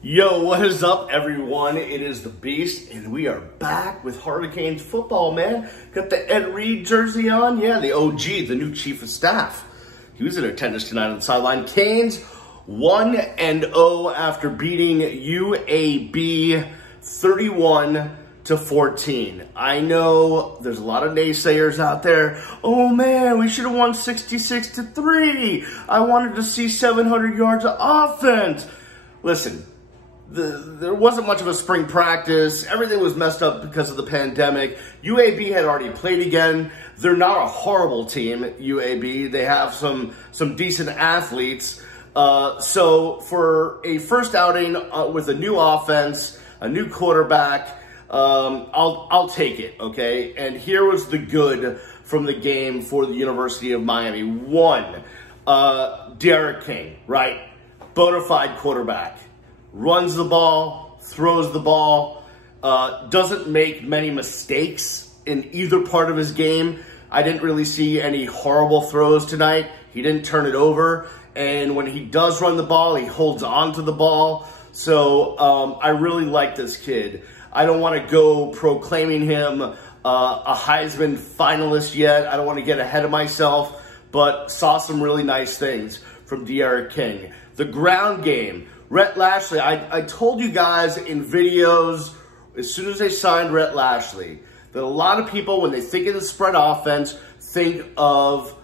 Yo, what is up, everyone? It is the Beast, and we are back with Hurricanes football, man. Got the Ed Reed jersey on. Yeah, the OG, the new chief of staff. He was in attendance tonight on the sideline. Canes 1-0 after beating UAB 31-14. I know there's a lot of naysayers out there. Oh man, we should have won 66-3. I wanted to see 700 yards of offense. Listen, there wasn't much of a spring practice. Everything was messed up because of the pandemic. UAB had already played again. They're not a horrible team, UAB. They have some decent athletes. So for a first outing with a new offense, a new quarterback, I'll take it, okay? And here was the good from the game for the University of Miami. One, Derek King, right? Bona fide quarterback. Runs the ball, throws the ball, doesn't make many mistakes in either part of his game. I didn't really see any horrible throws tonight. He didn't turn it over. And when he does run the ball, he holds on to the ball. So I really like this kid. I don't want to go proclaiming him a Heisman finalist yet. I don't want to get ahead of myself, but saw some really nice things from Derek King. The ground game. Rhett Lashley, I told you guys in videos as soon as they signed Rhett Lashley that a lot of people, when they think of the spread offense, think of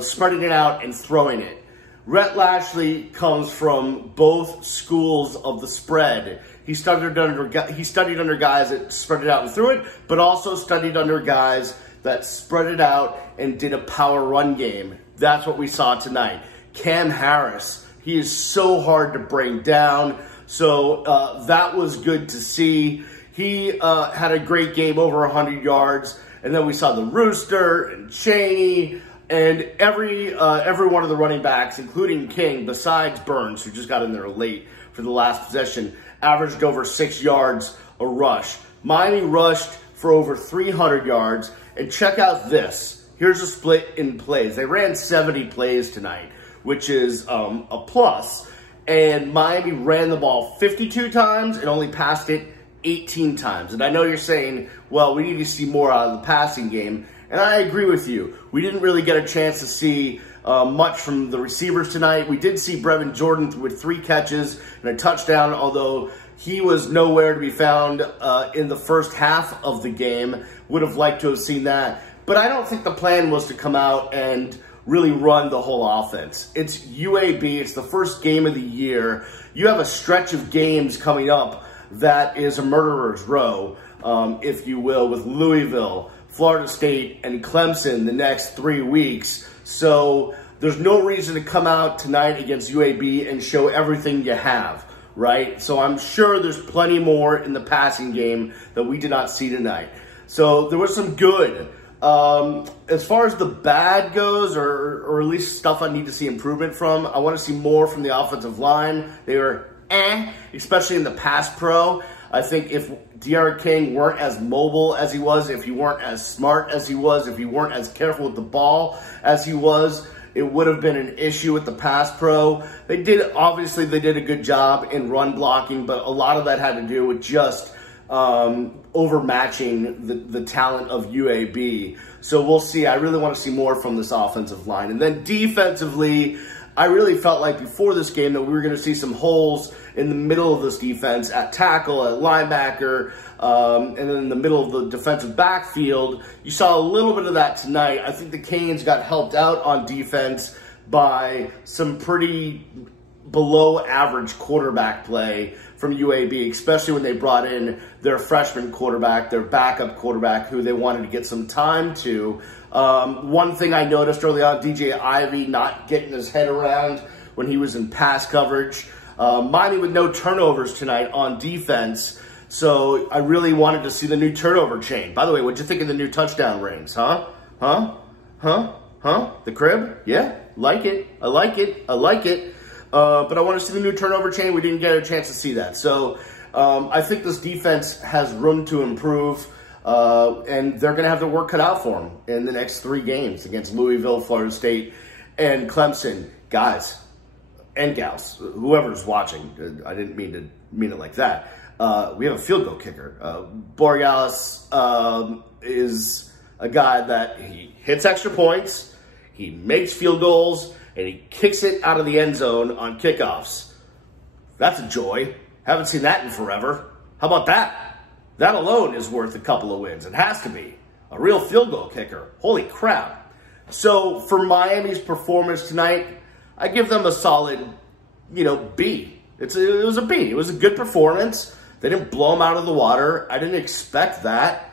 spreading it out and throwing it. Rhett Lashley comes from both schools of the spread. He studied under guys that spread it out and threw it, but also studied under guys that spread it out and did a power run game. That's what we saw tonight. Cam Harris, he is so hard to bring down. So that was good to see. He had a great game, over 100 yards. And then we saw the Rooster and Chaney and every one of the running backs, including King, besides Burns, who just got in there late for the last possession, averaged over 6 yards a rush. Miami rushed for over 300 yards. And check out this. Here's a split in plays. They ran 70 plays tonight, which is a plus. And Miami ran the ball 52 times and only passed it 18 times. And I know you're saying, well, we need to see more out of the passing game. And I agree with you. We didn't really get a chance to see much from the receivers tonight. We did see Brevin Jordan with 3 catches and a touchdown, although he was nowhere to be found in the first half of the game. Would have liked to have seen that. But I don't think the plan was to come out and really run the whole offense. It's UAB. It's the first game of the year. You have a stretch of games coming up that is a murderer's row, if you will, with Louisville, Florida State, and Clemson the next 3 weeks. So there's no reason to come out tonight against UAB and show everything you have, right? So I'm sure there's plenty more in the passing game that we did not see tonight. So there was some good. As far as the bad goes, or at least stuff I need to see improvement from, I want to see more from the offensive line. They were especially in the pass pro. I think if Derek King weren't as mobile as he was, if he weren't as smart as he was, if he weren't as careful with the ball as he was, it would have been an issue with the pass pro. Obviously they did a good job in run blocking, but a lot of that had to do with just overmatching the talent of UAB. So we'll see. I really want to see more from this offensive line. And then defensively, I really felt like before this game that we were going to see some holes in the middle of this defense at tackle, at linebacker, and then in the middle of the defensive backfield. You saw a little bit of that tonight. I think the Canes got helped out on defense by some pretty below average quarterback play from UAB, especially when they brought in their freshman quarterback, their backup quarterback, who they wanted to get some time to. One thing I noticed early on, DJ Ivey not getting his head around when he was in pass coverage. Miami with no turnovers tonight on defense, so I really wanted to see the new turnover chain. By the way, what'd you think of the new touchdown rings, huh? The crib? Yeah, like it. I like it. I like it. But I want to see the new turnover chain. We didn't get a chance to see that. So I think this defense has room to improve, and they're going to have their work cut out for them in the next 3 games against Louisville, Florida State, and Clemson. Guys, and gals, whoever's watching, I didn't mean it like that. We have a field goal kicker. Borealis is a guy that he hits extra points, he makes field goals, and he kicks it out of the end zone on kickoffs. That's a joy. Haven't seen that in forever. How about that? That alone is worth a couple of wins. It has to be. A real field goal kicker. Holy crap. So for Miami's performance tonight, I give them a solid, B. It was a B. It was a good performance. They didn't blow them out of the water. I didn't expect that.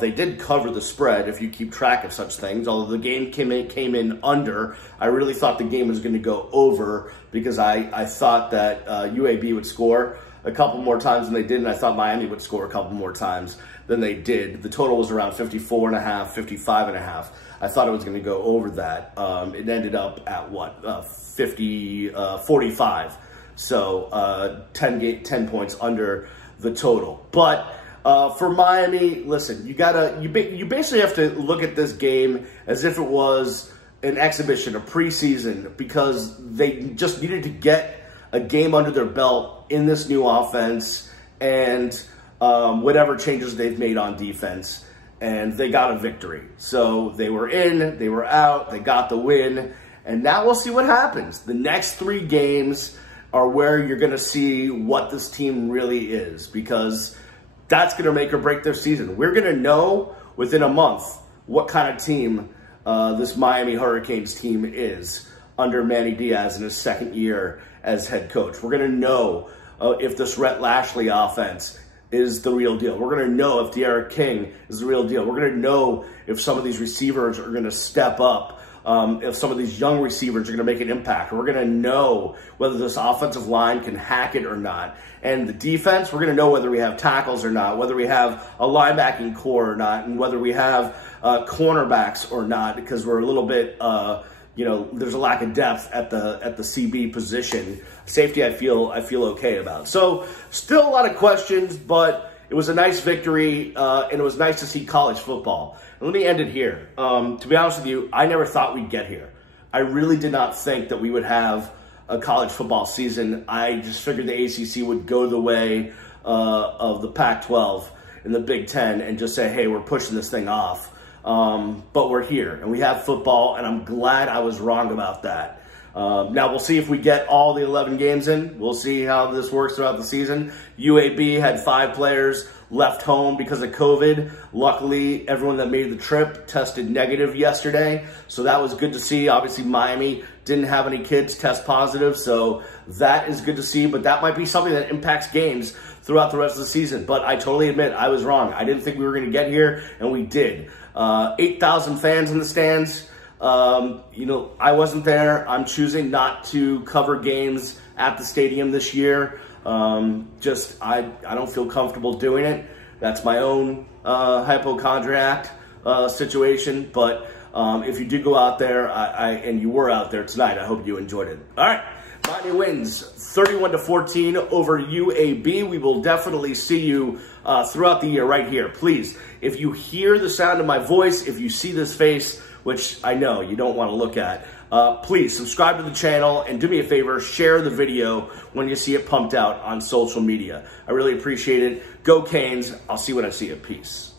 They did cover the spread, if you keep track of such things. Although the game came in under, I really thought the game was going to go over because I thought that UAB would score a couple more times than they did, and I thought Miami would score a couple more times than they did. The total was around 54.5, 55.5. I thought it was going to go over that. It ended up at what? 45. So 10 points under the total. But for Miami, listen, you basically have to look at this game as if it was an exhibition, a preseason, because they just needed to get a game under their belt in this new offense and whatever changes they've made on defense, and they got a victory. So they were in, they were out, they got the win, and now we'll see what happens. The next 3 games are where you're going to see what this team really is, because that's going to make or break their season. We're going to know within a month what kind of team this Miami Hurricanes team is under Manny Diaz in his second year as head coach. We're going to know if this Rhett Lashley offense is the real deal. We're going to know if De'Aaron King is the real deal. We're going to know if some of these receivers are going to step up, if some of these young receivers are going to make an impact. We're going to know whether this offensive line can hack it or not. And the defense, we're going to know whether we have tackles or not, whether we have a linebacking core or not, and whether we have cornerbacks or not, because we're a little bit, there's a lack of depth at the CB position. Safety, I feel okay about. So still a lot of questions, but it was a nice victory, and it was nice to see college football. And let me end it here. To be honest with you, I never thought we'd get here. I really did not think that we would have a college football season. I just figured the ACC would go the way of the Pac-12 and the Big Ten and just say, hey, we're pushing this thing off. But we're here, and we have football, and I'm glad I was wrong about that. Now, we'll see if we get all the 11 games in. We'll see how this works throughout the season. UAB had 5 players left home because of COVID. Luckily, everyone that made the trip tested negative yesterday, so that was good to see. Obviously, Miami didn't have any kids test positive, so that is good to see, but that might be something that impacts games throughout the rest of the season. But I totally admit I was wrong. I didn't think we were going to get here, and we did. 8,000 fans in the stands. I wasn't there. I'm choosing not to cover games at the stadium this year. I don't feel comfortable doing it. That's my own hypochondriac situation. But if you do go out there, and you were out there tonight, I hope you enjoyed it. All right. Miami wins 31-14 over UAB. We will definitely see you throughout the year right here. Please, if you hear the sound of my voice, if you see this face, which I know you don't want to look at, please subscribe to the channel and do me a favor, share the video when you see it pumped out on social media. I really appreciate it. Go Canes. I'll see you when I see you. Peace.